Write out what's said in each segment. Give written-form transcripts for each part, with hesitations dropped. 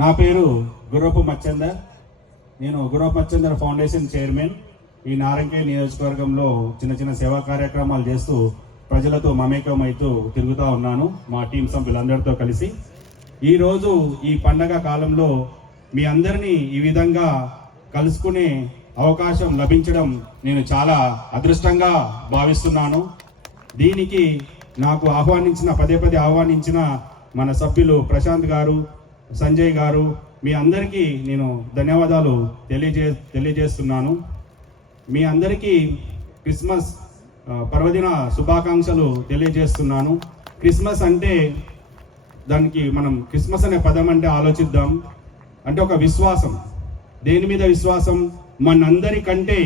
నా పేరు గుర్రపు మచ్చందర్. నేను గుర్రపు మచ్చందర్ ఫౌండేషన్ చైర్మన్. ఈ నారంకే నియోజకవర్గంలో చిన్న చిన్న సేవా కార్యక్రమాలు చేస్తూ ప్రజలతో మమేకం అవుతూ తిరుగుతూ ఉన్నాను మా టీం సభ్యులందరితో కలిసి. ఈరోజు ఈ పండగ కాలంలో మీ అందరినీ ఈ విధంగా కలుసుకునే అవకాశం లభించడం నేను చాలా అదృష్టంగా భావిస్తున్నాను. దీనికి నాకు పదే ఆహ్వానించిన మన సభ్యులు ప్రశాంత్ గారు, సంజయ్ గారు, మీ అందరికీ నేను ధన్యవాదాలు తెలియజేస్తున్నాను. మీ అందరికీ క్రిస్మస్ పర్వదిన శుభాకాంక్షలు తెలియజేస్తున్నాను. క్రిస్మస్ అంటే దానికి మనం క్రిస్మస్ అనే పదం అంటే ఆలోచిద్దాం. అంటే ఒక విశ్వాసం. దేని మీద విశ్వాసం? మనందరికంటే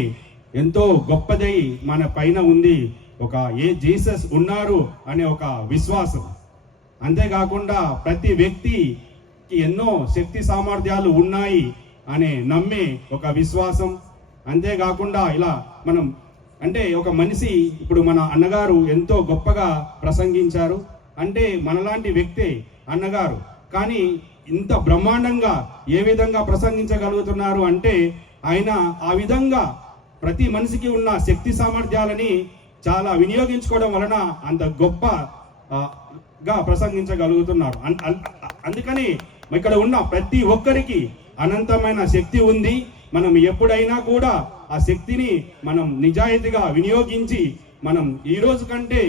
ఎంతో గొప్పదై మన పైన ఉంది ఒక జీసస్ ఉన్నారు అనే ఒక విశ్వాసం. అంతేకాకుండా ప్రతి వ్యక్తికి ఎన్నో శక్తి సామర్థ్యాలు ఉన్నాయి అనే నమ్మే ఒక విశ్వాసం. అంతేకాకుండా ఇలా మనం అంటే ఒక మనిషి, ఇప్పుడు మన అన్నగారు ఎంతో గొప్పగా ప్రసంగించారు. అంటే మనలాంటి వ్యక్తే అన్నగారు, కానీ ఇంత బ్రహ్మాండంగా ఏ విధంగా ప్రసంగించగలుగుతున్నారు అంటే ఆయన ఆ విధంగా ప్రతి మనిషికి ఉన్న శక్తి సామర్థ్యాలని చాలా వినియోగించుకోవడం వలన అంత గొప్పగా ప్రసంగించగలుగుతున్నారు. అందుకని ఇక్కడ ఉన్న ప్రతి ఒక్కరికి అనంతమైన శక్తి ఉంది. మనం ఎప్పుడైనా కూడా ఆ శక్తిని మనం నిజాయితీగా వినియోగించి మనం ఈ రోజు కంటే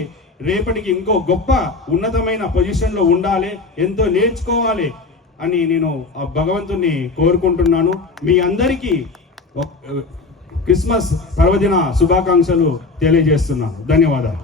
రేపటికి ఇంకో గొప్ప ఉన్నతమైన పొజిషన్లో ఉండాలి, ఎంతో నేర్చుకోవాలి అని నేను ఆ భగవంతుని కోరుకుంటున్నాను. మీ అందరికీ క్రిస్మస్ పర్వదిన శుభాకాంక్షలు తెలియజేస్తున్నాను. ధన్యవాదాలు.